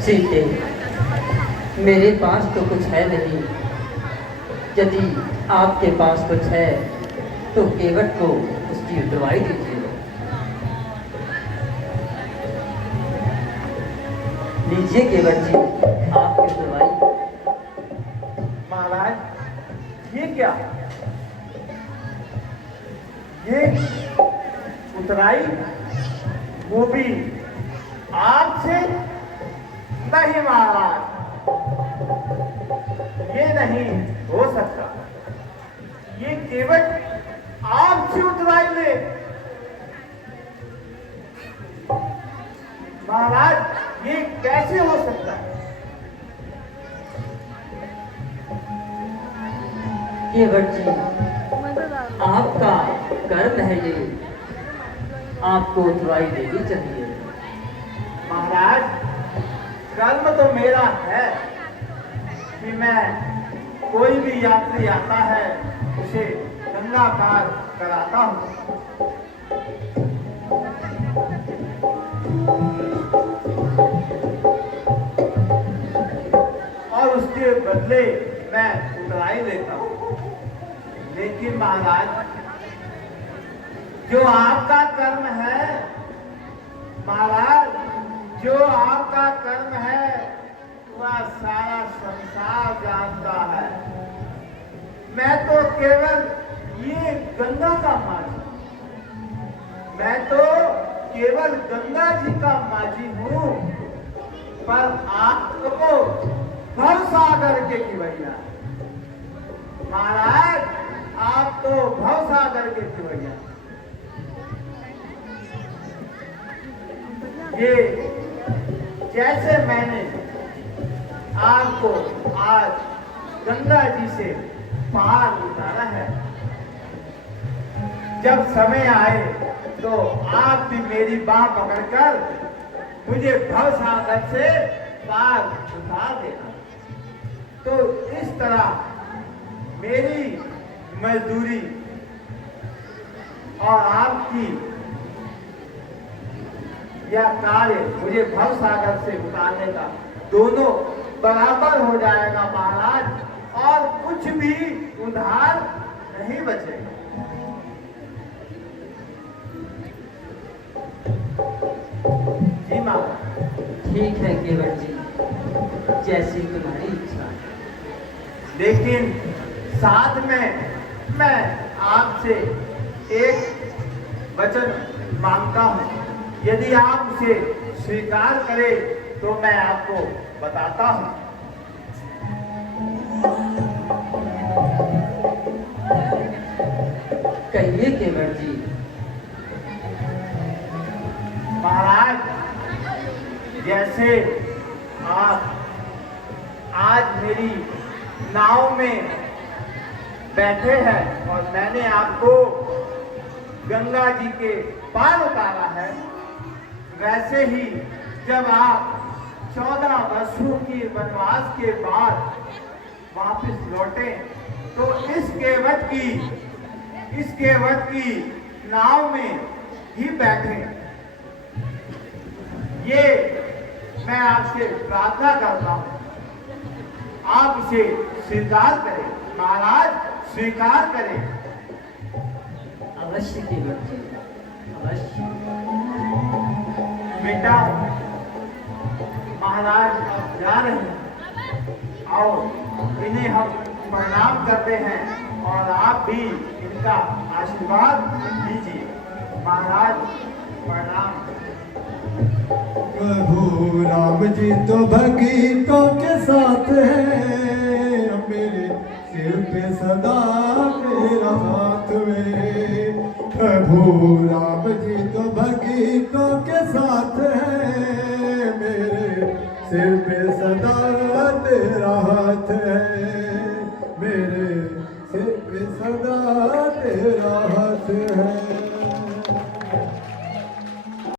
सीते, मेरे पास तो कुछ है नहीं। यदि आपके पास कुछ है तो केवट को उसकी उतरवाई दीजिए। लीजिए केवट जी, आपकी उतरवाई। महाराज, ये क्या? ये उतराई, वो भी आपसे? नहीं महाराज, ये नहीं हो सकता। ये केवल आपसे उतराई ले। महाराज, ये कैसे हो सकता है? केवट जी, आपका कर्म है ये, आपको उतरवाई देनी चाहिए। महाराज, कर्म तो मेरा है कि मैं कोई भी यात्री आता है उसे गंगा पार कराता हूँ। और उसके बदले मैं उतराई लेता हूँ। लेकिन महाराज, जो आपका कर्म है, महाराज, जो आपका कर्म है वह सारा संसार जानता है। मैं तो केवल ये गंगा का माझी, मैं तो केवल गंगा जी का माझी हूँ, पर आपको भवसागर के खिवैया। महाराज, आप तो भवसागर के खिवैया। ये जैसे मैंने आपको आज गंगा जी से पार उतारा है, जब समय आए तो आप भी मेरी बाह पकड़कर मुझे भवसागर से पार उतार देना। तो इस तरह मेरी मजदूरी और आपकी यह कार्य मुझे भवसागर से उतारने का दोनों बराबर हो जाएगा महाराज, और कुछ भी उधार नहीं बचेगा। जी महाराज। ठीक है केवट जी, जैसी तुम्हारी इच्छा। लेकिन साथ में मैं आपसे एक वचन मांगता हूँ। यदि आप उसे स्वीकार करें तो मैं आपको बताता हूँ। कहिए केवट जी। महाराज, जैसे आप आज मेरी नाव में बैठे हैं और मैंने आपको गंगा जी के पार उतारा है, वैसे ही जब आप 14 वर्षों के वनवास के बाद वापस लौटे तो इस केवट की नाव में ही बैठे। ये मैं आपसे प्रार्थना करता हूँ, आप इसे स्वीकार करें महाराज, स्वीकार करें। अवश्य केवट जी, अवश्य। बेटा, महाराज अब जा रहे हैं, आओ इन्हें हम प्रणाम करते हैं और आप भी इनका आशीर्वाद लीजिए। महाराज प्रणाम। प्रभु राम जी तो भगतों के साथ है, मेरे सिर पे सदा मेरा हाथ में। प्रभु राम जी तो भगतों के साथ है, मेरे सिर पे सदा तेरा हाथ है, मेरे सिर पे सदा तेरा हाथ है।